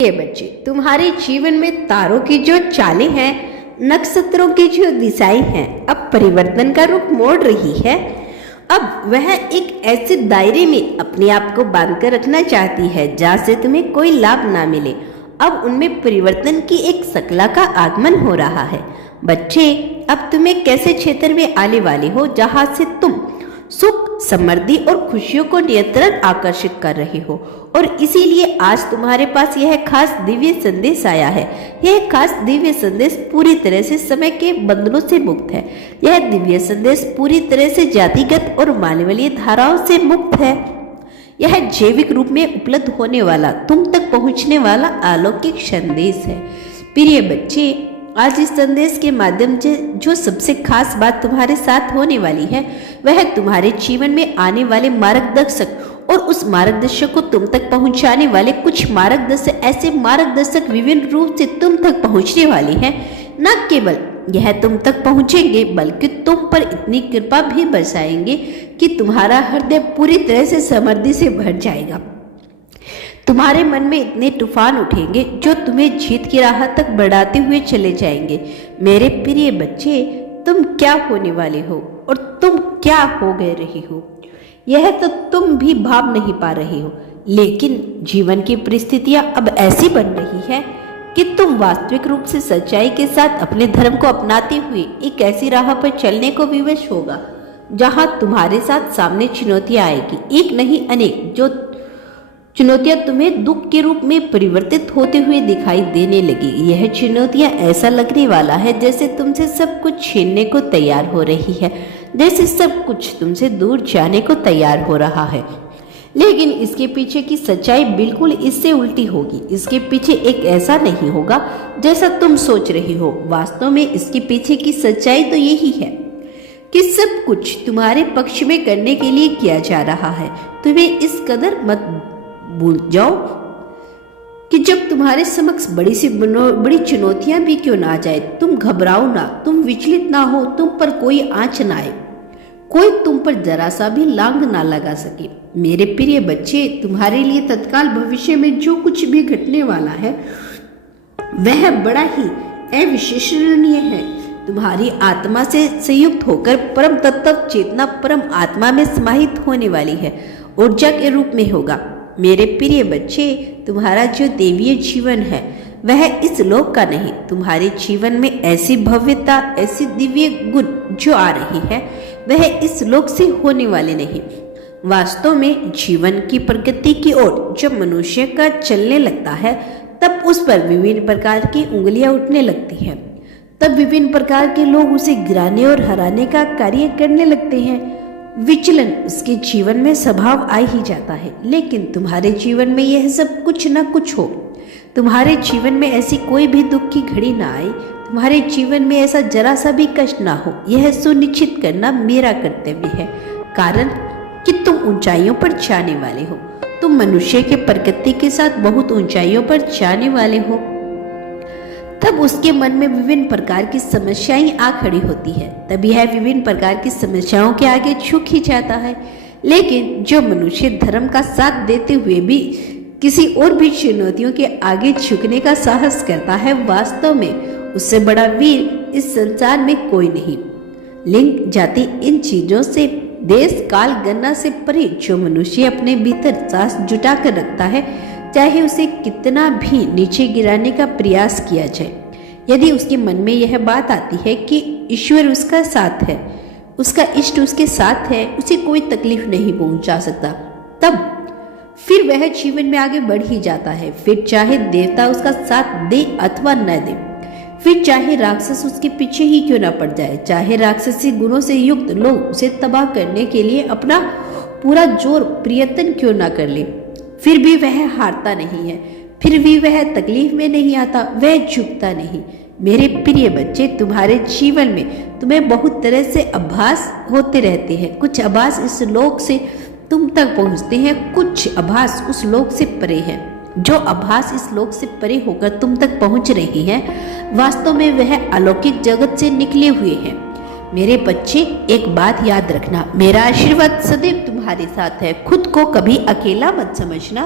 ये बच्चे, तुम्हारे जीवन में तारों की जो चालें हैं, नक्षत्रों की जो दिशाएं हैं, अब परिवर्तन का रुख मोड़ रही है। अब वह एक ऐसे दायरे में अपने आप को बांध कर रखना चाहती है जहाँ से तुम्हें कोई लाभ ना मिले। अब उनमें परिवर्तन की एक शकला का आगमन हो रहा है। बच्चे, अब तुम एक ऐसे क्षेत्र में आने वाले हो जहाँ से तुम सुख, समृद्धि और खुशियों को निरंतर आकर्षित कर रहे हो, और इसीलिए आज तुम्हारे पास यह खास दिव्य संदेश आया है। यह खास दिव्य संदेश पूरी तरह से समय के बंधनों से मुक्त है। यह दिव्य संदेश पूरी तरह से जातिगत और मानवीय धाराओं से मुक्त है। यह जैविक रूप में उपलब्ध होने वाला, तुम तक पहुंचने वाला अलौकिक संदेश है। प्रिय बच्चे, आज इस संदेश के माध्यम से जो सबसे खास बात तुम्हारे साथ होने वाली है, वह तुम्हारे जीवन में आने वाले मार्गदर्शक और उस मार्गदर्शक को तुम तक पहुंचाने वाले कुछ मार्गदर्शक, ऐसे मार्गदर्शक विभिन्न रूप से तुम तक पहुंचने वाले हैं। न केवल यह तुम तक पहुंचेंगे, बल्कि तुम पर इतनी कृपा भी बरसाएंगे कि तुम्हारा हृदय पूरी तरह से समृद्धि से भर जाएगा। तुम्हारे मन में इतने तूफान उठेंगे जो तुम्हें जीत की राह तक बढ़ाते हुए चले जाएंगे। मेरे प्रिय बच्चे, तुम क्या होने वाले हो और तुम क्या हो गए रही हो, यह तो तुम भी भाव नहीं पा रहे हो। लेकिन जीवन की परिस्थितियां अब ऐसी बन रही है कि तुम वास्तविक रूप से सच्चाई के साथ अपने धर्म को अपनाते हुए एक ऐसी राह पर चलने को विवश होगा जहां तुम्हारे साथ सामने चुनौतियां आएगी, एक नहीं अनेक। जो चुनौतियां तुम्हें दुख के रूप में परिवर्तित होते हुए दिखाई देने लगी। यह चुनौतियां ऐसा लगने वाला है जैसे तुमसे सब कुछ छीनने को तैयार हो रही है, जैसे सब कुछ तुमसे दूर जाने को तैयार हो रहा है। लेकिन इसके पीछे की सच्चाई बिल्कुल इससे उल्टी होगी। इसके पीछे एक ऐसा नहीं होगा जैसा तुम सोच रही हो। वास्तव में इसके पीछे की सच्चाई तो यही है कि सब कुछ तुम्हारे पक्ष में करने के लिए किया जा रहा है। तुम्हें इस कदर मत भूल जाओ कि जब तुम्हारे समक्ष बड़ी चुनौतियां भी क्यों ना आ जाए, तुम घबराओ ना, तुम विचलित ना हो, तुम पर कोई आंच ना आए, कोई तुम पर जरा सा भी लांग ना लगा सके। मेरे प्रिय बच्चे, तुम्हारे लिए तत्काल भविष्य में जो कुछ भी घटने वाला है वह बड़ा ही अविश्वसनीय है। तुम्हारी आत्मा से संयुक्त होकर परम तत्व चेतना परम आत्मा में समाहित होने वाली है, ऊर्जा के रूप में होगा। मेरे प्रिय बच्चे, तुम्हारा जो देवीय जीवन है वह इस लोक का नहीं। तुम्हारे जीवन में ऐसी भव्यता, ऐसी दिव्य गुण जो आ रही है वह इस लोक से होने वाले नहीं। वास्तव में जीवन की प्रगति की ओर जब मनुष्य का चलने लगता है, तब उस पर विभिन्न प्रकार की उंगलियां उठने लगती हैं। तब विभिन्न प्रकार के लोग उसे गिराने और हराने का कार्य करने लगते हैं। विचलन उसके जीवन में स्वभाव आ ही जाता है। लेकिन तुम्हारे जीवन में यह सब कुछ न कुछ हो। तुम्हारे जीवन में ऐसी कोई भी दुख की घड़ी ना आए, तुम्हारे जीवन में ऐसा जरा सा भी कष्ट ना हो, यह सुनिश्चित करना मेरा कर्तव्य है। कारण कि तुम ऊंचाइयों पर जाने वाले हो। तुम मनुष्य के प्रकृति के साथ बहुत ऊंचाइयों पर जाने वाले हो। तब उसके मन में विभिन्न प्रकार की समस्याएं आ खड़ी होती है। तब यह विभिन्न प्रकार की समस्याओं के आगे झुक ही जाता है। लेकिन जो मनुष्य धर्म का साथ देते हुए भी किसी और भी चुनौतियों के आगे झुकने का साहस करता है, वास्तव में उससे बड़ा वीर इस संसार में कोई नहीं। लिंग, जाति, इन चीजों से, देश, काल, गणना से परे जो मनुष्य अपने भीतर साहस जुटा कर रखता है, चाहे उसे कितना भी नीचे गिराने का प्रयास किया जाए, यदि उसके मन में यह बात आती है कि ईश्वर उसका साथ है, उसका इष्ट उसके साथ है, उसे कोई तकलीफ नहीं पहुंचा सकता, तब फिर वह जीवन में आगे बढ़ ही जाता है। फिर चाहे देवता उसका साथ दे अथवा न दे, फिर चाहे राक्षस उसके पीछे ही क्यों न पड़ जाए, चाहे राक्षसी गुणों से युक्त लोग उसे तबाह करने के लिए अपना पूरा जोर प्रयत्न क्यों न कर ले, फिर भी वह हारता नहीं है, फिर भी वह तकलीफ में नहीं आता, वह झुकता नहीं। मेरे प्रिय बच्चे, तुम्हारे जीवन में तुम्हें बहुत तरह से आभास होते रहते हैं। कुछ आभास इस लोक से तुम तक पहुंचते हैं, कुछ आभास उस लोक से परे हैं। जो आभास इस लोक से परे होकर तुम तक पहुंच रही है, वास्तव में वह अलौकिक जगत से निकले हुए हैं। मेरे बच्चे, एक बात याद रखना, मेरा आशीर्वाद सदैव तुम्हारे साथ है। खुद को कभी अकेला मत समझना।